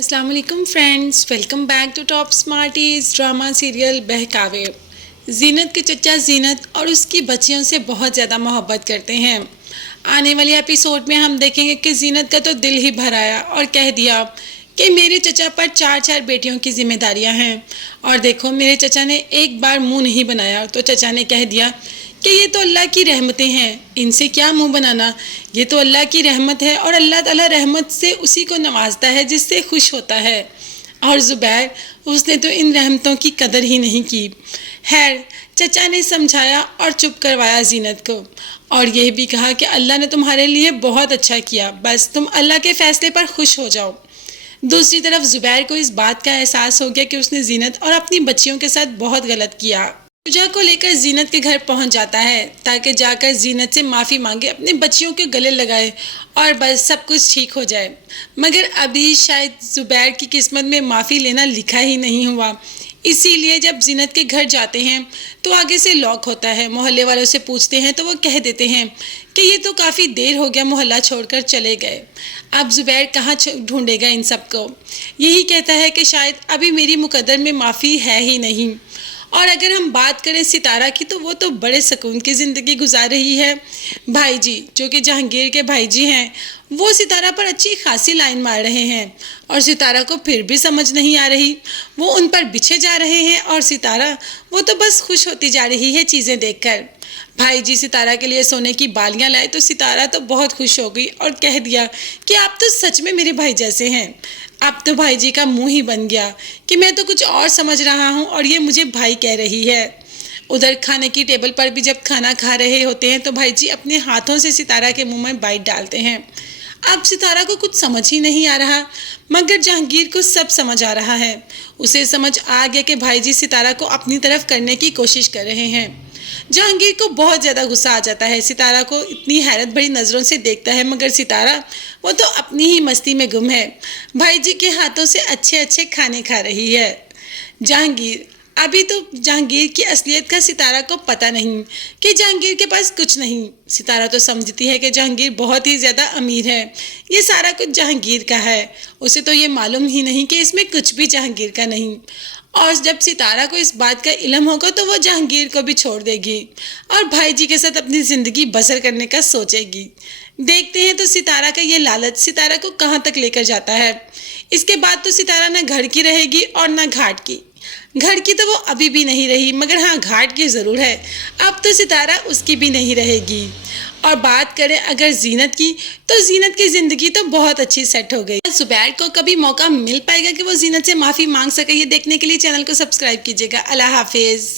السلام علیکم friends, welcome back to top smarties drama serial Behkaway. Zeenat کے چچا زینت اور اس کی بچیوں سے بہت زیادہ محبت کرتے ہیں۔ آنے والے ایپیسوڈ میں ہم دیکھیں گے کہ زینت کا تو دل ہی بھر آیا اور کہہ دیا کہ میرے چچا پر 4 بیٹیوں کی ذمہ داریاں ہیں، اور دیکھو میرے چچا نے ایک بار منہ نہیں بنایا تو چچا نے کہہ دیا کہ یہ تو اللہ کی رحمتیں ہیں، ان سے کیا منہ بنانا، یہ تو اللہ کی رحمت ہے اور اللہ تعالیٰ رحمت سے اسی کو نوازتا ہے جس سے خوش ہوتا ہے۔ اور زبیر، اس نے تو ان رحمتوں کی قدر ہی نہیں کی۔ خیر، چچا نے سمجھایا اور چپ کروایا زینت کو، اور یہ بھی کہا کہ اللہ نے تمہارے لیے بہت اچھا کیا، بس تم اللہ کے فیصلے پر خوش ہو جاؤ۔ دوسری طرف زبیر کو اس بات کا احساس ہو گیا کہ اس نے زینت اور اپنی بچیوں کے ساتھ بہت غلط کیا۔ شجاع کو لے کر زینت کے گھر پہنچ جاتا ہے تاکہ جا کر زینت سے معافی مانگے، اپنے بچیوں کے گلے لگائے اور بس سب کچھ ٹھیک ہو جائے۔ مگر ابھی شاید زبیر کی قسمت میں معافی لینا لکھا ہی نہیں ہوا، اسی لیے جب زینت کے گھر جاتے ہیں تو آگے سے لاک ہوتا ہے۔ محلے والوں سے پوچھتے ہیں تو وہ کہہ دیتے ہیں کہ یہ تو کافی دیر ہو گیا محلہ چھوڑ کر چلے گئے، اب زبیر کہاں ڈھونڈے گا ان سب کو۔ یہی کہتا ہے کہ شاید ابھی میری مقدر میں معافی ہے ہی نہیں۔ اور اگر ہم بات کریں ستارہ کی تو وہ تو بڑے سکون کی زندگی گزار رہی ہے۔ بھائی جی، جو کہ جہانگیر کے بھائی جی ہیں، وہ ستارہ پر اچھی خاصی لائن مار رہے ہیں، اور ستارہ کو پھر بھی سمجھ نہیں آ رہی، وہ ان پر بچھے جا رہے ہیں، اور ستارہ وہ تو بس خوش ہوتی جا رہی ہے چیزیں دیکھ کر۔ بھائی جی ستارہ کے لیے سونے کی بالیاں لائے تو ستارہ تو بہت خوش ہو گئی اور کہہ دیا کہ آپ تو سچ میں میرے بھائی جیسے ہیں۔ اب تو بھائی جی کا منہ ہی بن گیا کہ میں تو کچھ اور سمجھ رہا ہوں اور یہ مجھے بھائی کہہ رہی ہے۔ ادھر کھانے کی ٹیبل پر بھی جب کھانا کھا رہے ہوتے ہیں تو بھائی جی اپنے ہاتھوں سے ستارہ کے منہ میں بائٹ ڈالتے ہیں۔ اب ستارہ کو کچھ سمجھ ہی نہیں آ رہا، مگر جہانگیر کو سب سمجھ آ رہا ہے۔ اسے سمجھ آ گیا کہ بھائی جی ستارہ کو اپنی طرف کرنے کی کوشش کر رہے ہیں۔ جہانگیر کو بہت زیادہ غصہ آ جاتا ہے، ستارہ کو اتنی حیرت بھری نظروں سے دیکھتا ہے، مگر ستارہ وہ تو اپنی ہی مستی میں گم ہے، بھائی جی کے ہاتھوں سے اچھے کھانے کھا رہی ہے۔ جہانگیر، ابھی تو جہانگیر کی اصلیت کا ستارہ کو پتہ نہیں کہ جہانگیر کے پاس کچھ نہیں۔ ستارہ تو سمجھتی ہے کہ جہانگیر بہت ہی زیادہ امیر ہے، یہ سارا کچھ جہانگیر کا ہے، اسے تو یہ معلوم ہی نہیں کہ اس میں کچھ بھی جہانگیر کا نہیں۔ اور جب ستارہ کو اس بات کا علم ہوگا تو وہ جہانگیر کو بھی چھوڑ دے گی اور بھائی جی کے ساتھ اپنی زندگی بسر کرنے کا سوچے گی۔ دیکھتے ہیں تو ستارہ کا یہ لالچ ستارہ کو کہاں تک لے کر جاتا ہے۔ اس کے بعد تو ستارہ نہ گھر کی رہے گی اور نہ گھاٹ کی۔ گھر کی تو وہ ابھی بھی نہیں رہی، مگر ہاں گھاٹ کی ضرور ہے، اب تو ستارہ اس کی بھی نہیں رہے گی۔ اور بات کریں اگر زینت کی تو زینت کی زندگی تو بہت اچھی سیٹ ہو گئی۔ زبیر کو کبھی موقع مل پائے گا کہ وہ زینت سے معافی مانگ سکے؟ یہ دیکھنے کے لیے چینل کو سبسکرائب کیجیے گا۔ اللہ حافظ۔